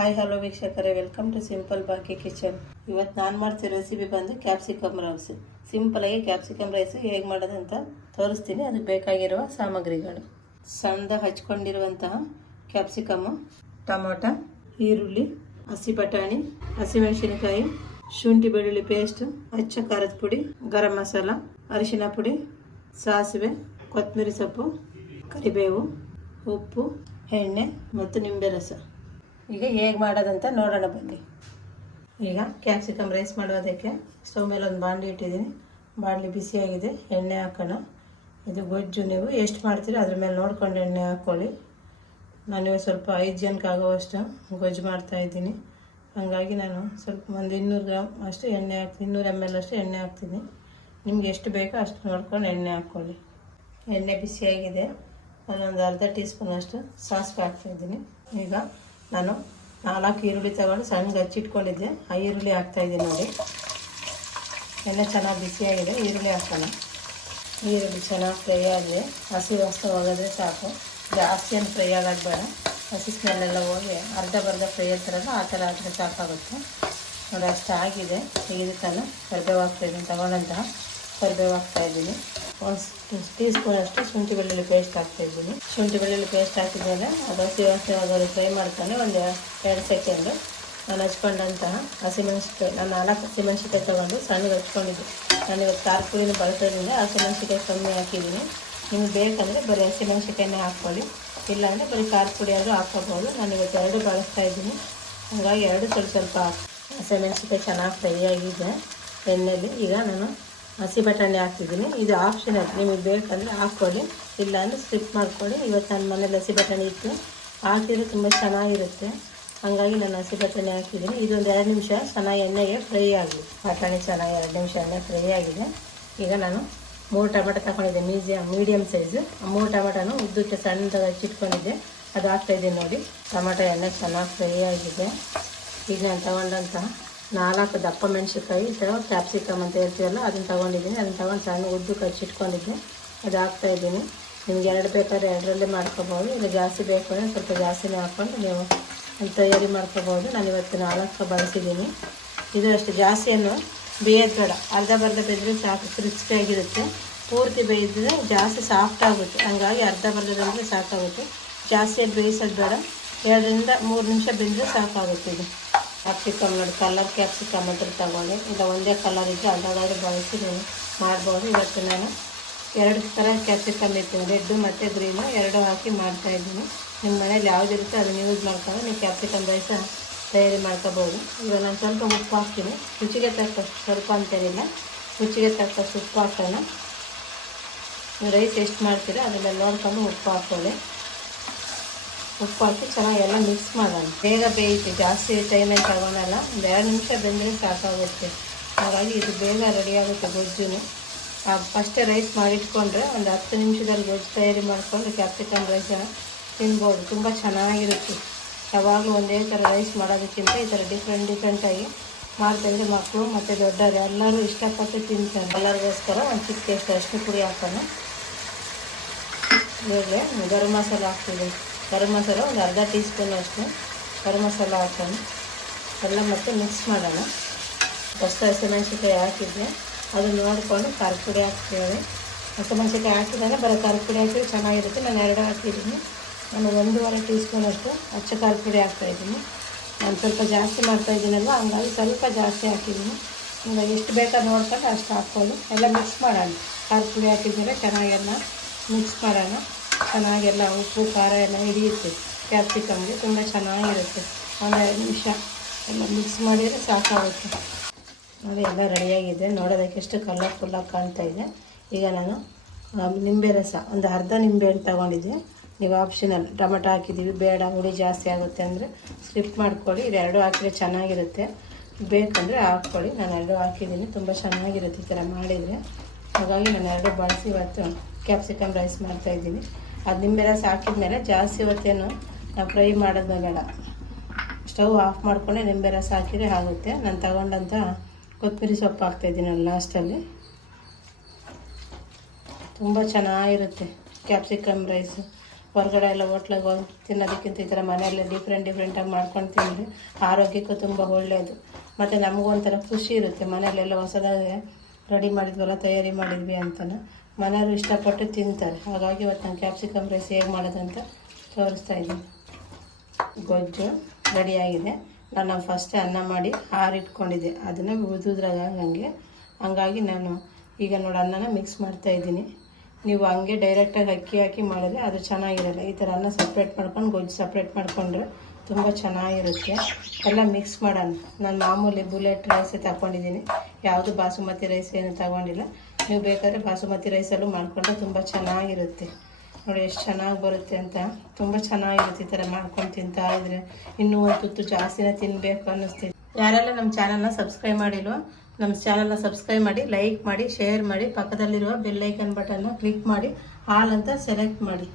Hi, hello ವೀಕ್ಷಕರೇ welcome to simple ಬಾಕಿ kitchen ಇವತ್ತು ನಾನು ಮಾಡ್ತಿರೋ ರೆಸಿಪಿ ಬಂದು ಕ್ಯಾಪ್ಸಿಕಮ್ ರೈಸ್ ಸಿಂಪಲಾಗಿ ಕ್ಯಾಪ್ಸಿಕಮ್ ರೈಸ್ ಹೇಗೆ ಮಾಡೋದಂತ ತೋರಿಸ್ತೀನಿ. ಅದಕ್ಕೆ ಬೇಕಾಗಿರುವ ಸಾಮಗ್ರಿಗಳು. ಸಣ್ಣದ ಹಚ್ಕೊಂಡಿರುವಂತಹ ಕ್ಯಾಪ್ಸಿಕಮ್ಮು ಟೊಮೊಟ, ಈರುಳ್ಳಿ, ಹಸಿ ಬಟಾಣಿ ಹಸಿಮೆಣಸಿನಕಾಯಿ ಶುಂಠಿ ಬೆಳ್ಳುಳ್ಳಿ ಪೇಸ್ಟ್ ಅಚ್ಚ ಖಾರದ ಪುಡಿ, ಗರಂ ಮಸಾಲ, ಅರಿಶಿನ ಪುಡಿ, ಸಾಸಿವೆ, ಕೊತ್ತಂಬರಿ ಸೊಪ್ಪು, ಕರಿಬೇವು, ಉಪ್ಪು, ಎಣ್ಣೆ ಮತ್ತು ನಿಂಬೆ ರಸ. ಈಗ ಹೇಗೆ ಮಾಡೋದಂತ ನೋಡೋಣ ಬನ್ನಿ. ಈಗ ಕ್ಯಾಪ್ಸಿಕಮ್ ರೈಸ್ ಮಾಡೋದಕ್ಕೆ ಸ್ಟವ್ ಮೇಲೆ ಒಂದು ಬಾಂಡ್ಲಿ ಇಟ್ಟಿದ್ದೀನಿ. ಬಾಂಡ್ಲಿ ಬಿಸಿಯಾಗಿದೆ, ಎಣ್ಣೆ ಹಾಕೋಣ. ಇದು ಗೊಜ್ಜು ನೀವು ಎಷ್ಟು ಮಾಡ್ತೀರೋ ಅದ್ರ ಮೇಲೆ ನೋಡ್ಕೊಂಡು ಎಣ್ಣೆ ಹಾಕ್ಕೊಳ್ಳಿ ನಾನು ಸ್ವಲ್ಪ ಐದು ಜನಕ್ಕೆ ಆಗೋವಷ್ಟು ಗೊಜ್ಜು ಮಾಡ್ತಾಯಿದ್ದೀನಿ ಹಾಗಾಗಿ ನಾನು ಸ್ವಲ್ಪ ಒಂದು ಇನ್ನೂರು ಗ್ರಾಮ್ ಅಷ್ಟು ಎಣ್ಣೆ ಹಾಕ್ತೀನಿ. ಇನ್ನೂರು ಎಂ ಎಲ್ ಅಷ್ಟು ಎಣ್ಣೆ ಹಾಕ್ತೀನಿ. ನಿಮ್ಗೆ ಎಷ್ಟು ಬೇಕೋ ಅಷ್ಟು ನೋಡ್ಕೊಂಡು ಎಣ್ಣೆ ಹಾಕ್ಕೊಳ್ಳಿ ಎಣ್ಣೆ ಬಿಸಿಯಾಗಿದೆ. ಅದೊಂದು ಅರ್ಧ ಟೀ ಸ್ಪೂನ್ ಅಷ್ಟು ಸಾಸಿವೆ ಹಾಕ್ತಾಯಿದ್ದೀನಿ ಈಗ ನಾನು ನಾಲ್ಕು ಈರುಳ್ಳಿ ತಗೊಂಡು ಸಣ್ಣಗೆ ಹಚ್ಚಿಟ್ಕೊಂಡಿದ್ದೆ. ಆ ಈರುಳ್ಳಿ ಹಾಕ್ತಾಯಿದ್ದೀನಿ ನೋಡಿ. ಎಲ್ಲ ಚೆನ್ನಾಗಿ ಬಿಸಿಯಾಗಿದೆ. ಈರುಳ್ಳಿ ಹಾಕೋಣ. ಈರುಳ್ಳಿ ಚೆನ್ನಾಗಿ ಫ್ರೈ ಆಗಿದೆ. ಹಸಿ ವಸ್ತು ಹೋಗೋದ್ರೆ ಸಾಕು. ಜಾಸ್ತಿ ಏನು ಫ್ರೈ ಆಗೋದು ಬೇಡ ಹಸಿ ಸ್ಮೆಲ್ಲೆಲ್ಲ ಹೋಗಿ ಅರ್ಧ ಬರ್ಧ ಫ್ರೈ ಆಗ್ತಾರಲ್ಲ ಆ ಥರ ಆದರೆ ಸಾಕಾಗುತ್ತೆ. ನೋಡಿ ಅಷ್ಟು ಆಗಿದೆ. ಈಗ ತಾನು ಕರ್ಬೇವು ಹಾಕ್ತಾಯಿದ್ದೀನಿ ತಗೊಂಡಂತಹ ಕರ್ಬೇವು ಹಾಕ್ತಾಯಿದ್ದೀನಿ ಒಂದು ಟೀ ಸ್ಪೂನ್ ಅಷ್ಟು, ಶುಂಠಿ ಬೆಳ್ಳುಳ್ಳಿ ಪೇಸ್ಟ್ ಹಾಕ್ತಾ ಇದ್ದೀನಿ. ಶುಂಠಿ ಬೆಳ್ಳುಳ್ಳಿ ಪೇಸ್ಟ್ ಹಾಕಿದ್ಮೇಲೆ ಅದು ಹಸಿ ವಾಸನೆ ಆಗೋದು ಫ್ರೈ ಮಾಡ್ತಾನೆ, ಒಂದು ಎರಡು ಸೆಕೆಂಡು ನಾನು ಹಚ್ಕೊಂಡಂತಹ ಹಸಿಮೆಣಸಿಕಾಯಿ ನಾನು ನಾಲ್ಕು ಹಸಿಮೆಣಸಿಕಾಯಿ ತೊಗೊಂಡು ಸಣ್ಣಗೆ ಹಚ್ಕೊಂಡಿದ್ದೆ. ನಾನು ಇವತ್ತು ಖಾರ ಪುರಿನ ಬಳಸೋದ್ರಿಂದ ಹಸಿಮೆಣಸಿಕಾಯಿ ಕಮ್ಮಿ ಹಾಕಿದ್ದೀನಿ. ನಿಮ್ಗೆ ಬೇಕಂದರೆ ಬರೀ ಹಸಿಮೆಣಸಿಕಾಯಿನೇ ಹಾಕ್ಕೊಳ್ಳಿ. ಇಲ್ಲಾಂದರೆ ಬರೀ ಖಾರ ಪುಡಿ ಆದರೂ ಹಾಕ್ಕೋಬೋದು. ನಾನು ಇವತ್ತು ಎರಡು ಬಳಸ್ತಾ ಇದ್ದೀನಿ. ಹಾಗಾಗಿ ಎರಡು ಸ್ವಲ್ಪ ಸ್ವಲ್ಪ ಹಸಿಮೆಣಸಿಕಾಯಿ ಚೆನ್ನಾಗಿ ಫ್ರೈ ಆಗಿದೆ ಎಣ್ಣೆಯಲ್ಲಿ ಈಗ ನಾನು ಹಸಿ ಬಟಾಣಿ ಹಾಕ್ತಿದ್ದೀನಿ. ಇದು ಆಪ್ಷನಲ್ ನಿಮಗೆ ಬೇಕಂದರೆ ಹಾಕ್ಕೊಳ್ಳಿ. ಇಲ್ಲಾಂದರೆ ಸ್ಕಿಪ್ ಮಾಡ್ಕೊಳ್ಳಿ. ಇವತ್ತು ನನ್ನ ಮನೇಲಿ ಹಸಿ ಬಟಾಣಿ ಇತ್ತು ಹಾಕಿದರೆ ತುಂಬ ಚೆನ್ನಾಗಿರುತ್ತೆ. ಹಾಗಾಗಿ ನಾನು ಹಸಿ ಬಟಾಣಿ ಹಾಕಿದ್ದೀನಿ. ಇದೊಂದು ಎರಡು ನಿಮಿಷ ಚೆನ್ನಾಗಿ ಎಣ್ಣೆಗೆ ಫ್ರೈ ಆಗಲಿ. ಬಟಾಣಿ ಚೆನ್ನಾಗಿ ಎರಡು ನಿಮಿಷ ಎಣ್ಣೆ ಫ್ರೈ ಆಗಿದೆ. ಈಗ ನಾನು ಮೂರು ಟೊಮೆಟೊ ತಗೊಂಡಿದ್ದೆ ಮೀಸಿಯಮ್ ಮೀಡಿಯಮ್ ಸೈಜು ಮೂರು ಟೊಮೆಟೊನು ಉದ್ದಕ್ಕೆ ಸಣ್ಣದಾಗಿ ಹಚ್ಚಿಟ್ಕೊಂಡಿದ್ದೆ ಅದು ಹಾಕ್ತಾಯಿದ್ದೀನಿ ನೋಡಿ. ಟೊಮೆಟೊ ಎಣ್ಣೆ ಚೆನ್ನಾಗಿ ಫ್ರೈ ಆಗಿದೆ. ಈಗ ನಾನು ತಗೊಂಡಂತಹ ನಾಲ್ಕು ದಪ್ಪ ಮೆಣಸಿನ್ಕಾಯಿ ಕ್ಯಾಪ್ಸಿಕಮ್ ಅಂತ ಹೇಳ್ತೀವಲ್ಲ, ಅದನ್ನು ತೊಗೊಂಡಿದ್ದೀನಿ. ಅದನ್ನು ತೊಗೊಂಡು ಸಣ್ಣ ಉದ್ದು ಕಚ್ಚಿಟ್ಕೊಂಡಿದ್ದೆ ಅದು ಹಾಕ್ತಾಯಿದ್ದೀನಿ ನಿಮ್ಗೆ ಎರಡು ಬೇಕಾದ್ರೆ ಎರಡರಲ್ಲೇ ಮಾಡ್ಕೋಬೋದು. ಇಲ್ಲ ಜಾಸ್ತಿ ಬೇಕು ಅಂದರೆ ಸ್ವಲ್ಪ ಜಾಸ್ತಿನೇ ಹಾಕ್ಕೊಂಡು ನೀವು ತಯಾರಿ ಮಾಡ್ಕೋಬೋದು. ನಾನು ಇವತ್ತು ನಾಲ್ಕು ಬಳಸಿದ್ದೀನಿ. ಇದು ಅಷ್ಟು. ಜಾಸ್ತಿಯನ್ನು ಬೇಯೋದು ಬೇಡ ಅರ್ಧ ಬರ್ಧ ಬೆಂದರೆ ಸಾಕು. ಕ್ರಿಸ್ಪಿಯಾಗಿರುತ್ತೆ ಪೂರ್ತಿ ಬೇಯಿದ್ರೆ ಜಾಸ್ತಿ ಸಾಫ್ಟ್ ಆಗುತ್ತೆ. ಹಂಗಾಗಿ ಅರ್ಧ ಬರ್ಧ ಬೆಂದರೆ ಸಾಕಾಗುತ್ತೆ. ಜಾಸ್ತಿ ಬೇಯಿಸೋದು ಬೇಡ. ಎರಡರಿಂದ ಮೂರು ನಿಮಿಷ ಬೆಂದರೆ ಸಾಕಾಗುತ್ತೆ ಇದು. ಕ್ಯಾಪ್ಸಿಕಮ್ ನೋಡಿ, ಕಲರ್ ಕ್ಯಾಪ್ಸಿಕಮ್ ಹತ್ರ ತಗೊಂಡು. ಇಲ್ಲ ಒಂದೇ ಕಲರ್ ಇದ್ದರೆ ಅದಾದ್ರೆ ಬಳಸಿ ನೀವು ಮಾಡ್ಬೋದು. ಇವತ್ತು ನಾನು ಎರಡು ಥರ ಕ್ಯಾಪ್ಸಿಕಮ್ ಇತ್ತು ರೆಡ್ಡು ಮತ್ತು ಗ್ರೀನು ಎರಡು ಹಾಕಿ ಮಾಡ್ತಾಯಿದ್ದೀನಿ ನಿಮ್ಮ ಮನೇಲಿ ಯಾವುದಿರುತ್ತೆ ಅದನ್ನು ಯೂಸ್ ಮಾಡ್ಕೊಂಡು ನೀವು ಕ್ಯಾಪ್ಸಿಕಮ್ ರೈಸ ತಯಾರಿ ಮಾಡ್ಕೋಬೋದು. ಈಗ ನಾನು ಸ್ವಲ್ಪ ಉಪ್ಪು ಹಾಕ್ತೀನಿ. ರುಚಿಗೆ ತಕ್ಕಷ್ಟು ಸ್ವಲ್ಪ ಅಂತೇನಿಲ್ಲ ರುಚಿಗೆ ತಕ್ಕಷ್ಟು ಉಪ್ಪು ಹಾಕೋಣ. ರೈಸ್ ಎಷ್ಟು ಮಾಡ್ತೀರೋ ಅದನ್ನೆಲ್ಲ ನೋಡ್ಕೊಂಡು ಉಪ್ಪು ಹಾಕ್ಕೊಳ್ಳಿ ಉಪ್ಪು ಹಾಕಿ ಚೆನ್ನಾಗಿ ಎಲ್ಲ ಮಿಕ್ಸ್ ಮಾಡೋಣ. ಬೇಗ ಬೇಯುತ್ತೆ ಜಾಸ್ತಿ ಟೈಮ್ ಏನು ತಗೊಳಲ್ಲ. ಒಂದು ಎರಡು ನಿಮಿಷ ಬೆಂದರೆ ಸಾಕಾಗುತ್ತೆ. ಹಾಗಾಗಿ ಇದು ಬೇಗ ರೆಡಿ ಆಗುತ್ತೆ ಗೊಜ್ಜುನು. ಫಸ್ಟೇ ರೈಸ್ ಮಾಡಿಟ್ಕೊಂಡ್ರೆ ಒಂದು ಹತ್ತು ನಿಮಿಷದಲ್ಲಿ ಗೊಜ್ಜು ತಯಾರಿ ಮಾಡಿಕೊಂಡು ಕ್ಯಾಪ್ಸಿಕಮ್ ರೈಸನ್ನು ತಿನ್ಬೋದು. ತುಂಬ ಚೆನ್ನಾಗಿರುತ್ತೆ. ಯಾವಾಗಲೂ ಒಂದೇ ಥರ ರೈಸ್ ಮಾಡೋದಕ್ಕಿಂತ ಈ ಥರ ಡಿಫ್ರೆಂಟ್ ಡಿಫ್ರೆಂಟಾಗಿ ಮಾಡ್ತಾಯಿದ್ರೆ ಮಕ್ಕಳು ಮತ್ತು ದೊಡ್ಡವರು ಎಲ್ಲರೂ ಇಷ್ಟಪಟ್ಟು ತಿಂತಾರೆ. ಎಲ್ಲರಿಗೋಸ್ಕರ ಒಂದು ಚಿಕ್ಕ ಟೇಸ್ಟ್ ಅಷ್ಟು ಪುಡಿ ಹಾಕೋಣ. ಹೇಗೆ ಗರಂ ಮಸಾಲೆ ಹಾಕ್ತೀವಿ ಗರಂ ಮಸಾಲ ಒಂದು ಅರ್ಧ ಟೀ ಸ್ಪೂನ್ ಅಷ್ಟು ಗರಂ ಮಸಾಲ ಹಾಕೋಣ. ಎಲ್ಲ ಮತ್ತೆ ಮಿಕ್ಸ್ ಮಾಡೋಣ. ಫಸ್ಟ್ ಹಸಿಮೆಣಸಿನ್ಕಾಯಿ ಹಾಕಿದ್ದೆ. ಅದನ್ನು ನೋಡಿಕೊಂಡು ಖಾರ ಪುಡಿ ಹಾಕ್ತೀವಿ. ಹಸಿಮೆಣ್ಸಿನ್ಕಾಯಿ ಹಾಕಿದಾಗ ಬರೋ ಖಾರ ಪುಡಿ ಹಾಕಿದ್ರೆ ಚೆನ್ನಾಗಿರುತ್ತೆ. ನಾನು ಎರಡು ಹಾಕಿದ್ದೀನಿ. ನಾನು ಒಂದೂವರೆ ಟೀ ಸ್ಪೂನ್ ಅಷ್ಟು ಅಚ್ಚ ಖಾರ ಪುಡಿ ಹಾಕ್ತಾಯಿದ್ದೀನಿ ನಾನು ಸ್ವಲ್ಪ ಜಾಸ್ತಿ ಮಾಡ್ತಾಯಿದ್ದೀನಲ್ವ ಹಂಗಾಗಿ ಸ್ವಲ್ಪ ಜಾಸ್ತಿ ಹಾಕಿದ್ದೀನಿ. ಈಗ ಎಷ್ಟು ಬೇಕಾದ ನೋಡ್ಕೊಂಡು ಅಷ್ಟು ಹಾಕ್ಕೊಂಡು ಎಲ್ಲ ಮಿಕ್ಸ್ ಮಾಡೋಣ. ಖಾರ ಪುಡಿ ಹಾಕಿದ್ಮೇಲೆ ಚೆನ್ನಾಗೆಲ್ಲ ಮಿಕ್ಸ್ ಮಾಡೋಣ. ಚೆನ್ನಾಗೆಲ್ಲ ಉಪ್ಪು, ಖಾರ ಎಲ್ಲ ಹಿಡಿಯುತ್ತೆ. ಕ್ಯಾಪ್ಸಿಕಮ್ಗೆ ತುಂಬ ಚೆನ್ನಾಗಿರುತ್ತೆ. ಒಂದು ಎರಡು ನಿಮಿಷ ಎಲ್ಲ ಮಿಕ್ಸ್ ಮಾಡಿದರೆ ಸಾಕಾಗುತ್ತೆ. ನೋಡಿ, ಎಲ್ಲ ರೆಡಿಯಾಗಿದೆ ನೋಡೋದಕ್ಕೆ ಎಷ್ಟು ಕಲರ್ಫುಲ್ಲಾಗಿ ಕಾಣ್ತಾ ಇದೆ. ಈಗ ನಾನು ನಿಂಬೆ ರಸ, ಒಂದು ಅರ್ಧ ನಿಂಬೆ ಹಣ್ಣು ತೊಗೊಂಡಿದ್ದೆ. ನೀವು ಆಪ್ಷನಲ್ ಟೊಮೆಟೊ ಹಾಕಿದ್ದೀವಿ. ಬೇಡ, ಹುಳಿ ಜಾಸ್ತಿ ಆಗುತ್ತೆ ಅಂದರೆ ಸ್ಲಿಪ್ ಮಾಡ್ಕೊಳ್ಳಿ. ಇದೆರಡು ಹಾಕಿದ್ರೆ ಚೆನ್ನಾಗಿರುತ್ತೆ. ಬೇಕಂದರೆ ಹಾಕ್ಕೊಳ್ಳಿ. ನಾನು ಎರಡು ಹಾಕಿದ್ದೀನಿ. ತುಂಬ ಚೆನ್ನಾಗಿರುತ್ತೆ ಈ ಥರ ಮಾಡಿದರೆ. ಹಾಗಾಗಿ ನಾನು ಎರಡು ಬಳಸಿ ಇವತ್ತು ಕ್ಯಾಪ್ಸಿಕಮ್ ರೈಸ್ ಮಾಡ್ತಾಯಿದ್ದೀನಿ ಅದು ನಿಂಬೆ ಹಾಕಿದ ಹಾಕಿದ್ಮೇಲೆ ಜಾಸ್ತಿ ಹೊತ್ತೇನು ನಾವು ಫ್ರೈ ಮಾಡೋದು ಬೇಡ. ಸ್ಟವ್ ಆಫ್ ಮಾಡ್ಕೊಂಡೆ ನಿಂಬೆ ರಸ ಹಾಕಿದರೆ ಆಗುತ್ತೆ. ನಾನು ತಗೊಂಡಂಥ ಕೊತ್ತಂಬರಿ ಸೊಪ್ಪು ಹಾಕ್ತಾಯಿದ್ದೀನಿ ಲಾಸ್ಟಲ್ಲಿ ತುಂಬ ಚೆನ್ನಾಗಿರುತ್ತೆ ಕ್ಯಾಪ್ಸಿಕಮ್ ರೈಸು ಹೊರಗಡೆ ಎಲ್ಲ ಹೋಟ್ಲಿಗೆ ಹೋಗಿ ತಿನ್ನೋದಕ್ಕಿಂತ ಈ ಥರ ಮನೆಯಲ್ಲೇ ಡಿಫ್ರೆಂಟ್ ಡಿಫ್ರೆಂಟಾಗಿ ಮಾಡ್ಕೊಂಡು ತಿಂದರೆ ಆರೋಗ್ಯಕ್ಕೂ ತುಂಬ ಒಳ್ಳೆಯದು ಮತ್ತು ನಮಗೂ ಒಂಥರ ಖುಷಿ ಇರುತ್ತೆ ಮನೆಯಲ್ಲೆಲ್ಲ ಹೊಸದಾಗಿ ರೆಡಿ ಮಾಡಿದ್ವಲ್ಲ, ತಯಾರಿ ಮಾಡಿದ್ವಿ ಅಂತಲೇ ಮನೆಯವರು ಇಷ್ಟಪಟ್ಟು ತಿಂತಾರೆ. ಹಾಗಾಗಿ ಇವತ್ತು ನಾನು ಕ್ಯಾಪ್ಸಿಕಮ್ ರೈಸ್ ಹೇಗೆ ಮಾಡೋದಂತ ತೋರಿಸ್ತಾ ಇದ್ದೀನಿ. ಗೊಜ್ಜು ರೆಡಿಯಾಗಿದೆ ನಾನು ಫಸ್ಟೇ ಅನ್ನ ಮಾಡಿ ಆರಿಟ್ಕೊಂಡಿದ್ದೆ ಅದನ್ನು ಉದುದ್ರಾಗ ಹಂಗೆ. ಹಂಗಾಗಿ ನಾನು ಈಗ ನೋಡಿ ಅನ್ನನ ಮಿಕ್ಸ್ ಮಾಡ್ತಾ ಇದ್ದೀನಿ. ನೀವು ಹಂಗೆ ಡೈರೆಕ್ಟಾಗಿ ಅಕ್ಕಿ ಹಾಕಿ ಮಾಡಿದ್ರೆ ಅದು ಚೆನ್ನಾಗಿರಲ್ಲ. ಈ ಥರ ಅನ್ನ ಸಪ್ರೇಟ್ ಮಾಡ್ಕೊಂಡು, ಗೊಜ್ಜು ಸಪ್ರೇಟ್ ಮಾಡಿಕೊಂಡ್ರೆ ತುಂಬ ಚೆನ್ನಾಗಿರುತ್ತೆ. ಎಲ್ಲ ಮಿಕ್ಸ್ ಮಾಡೋಣ. ನಾನು ಮಾಮೂಲಿ ಬುಲೆಟ್ ರೈಸೇ ತಗೊಂಡಿದ್ದೀನಿ ಯಾವುದು ಬಾಸುಮತಿ ರೈಸ್ ಏನು ತಗೊಂಡಿಲ್ಲ. ನೀವು ಬೇಕಾದರೆ ಬಾಸುಮತಿ ರೈಸಲ್ಲೂ ಮಾಡಿಕೊಂಡ್ರೆ ತುಂಬ ಚೆನ್ನಾಗಿರುತ್ತೆ. ನೋಡಿ ಎಷ್ಟು ಚೆನ್ನಾಗಿ ಬರುತ್ತೆ ಅಂತ. ತುಂಬ ಚೆನ್ನಾಗಿರುತ್ತೆ ಈ ಥರ ಮಾಡ್ಕೊಂಡು ತಿಂತಾ ಇದ್ರೆ. ಇನ್ನೂ ಒಂದು ತುತ್ತು ಜಾಸ್ತಿನೇ ತಿನ್ನಬೇಕು ಅನ್ನಿಸ್ತಿದೆ. ಯಾರೆಲ್ಲ ನಮ್ಮ ಚಾನಲ್ನ ಸಬ್ಸ್ಕ್ರೈಬ್ ಮಾಡಿಲ್ವೋ ನಮ್ಮ ಚಾನಲ್ನ ಸಬ್ಸ್ಕ್ರೈಬ್ ಮಾಡಿ ಲೈಕ್ ಮಾಡಿ ಶೇರ್ ಮಾಡಿ, ಪಕ್ಕದಲ್ಲಿರುವ ಬೆಲ್ಲೈಕನ್ ಬಟನ್ನ ಕ್ಲಿಕ್ ಮಾಡಿ ಆಲ್ ಅಂತ ಸೆಲೆಕ್ಟ್ ಮಾಡಿ.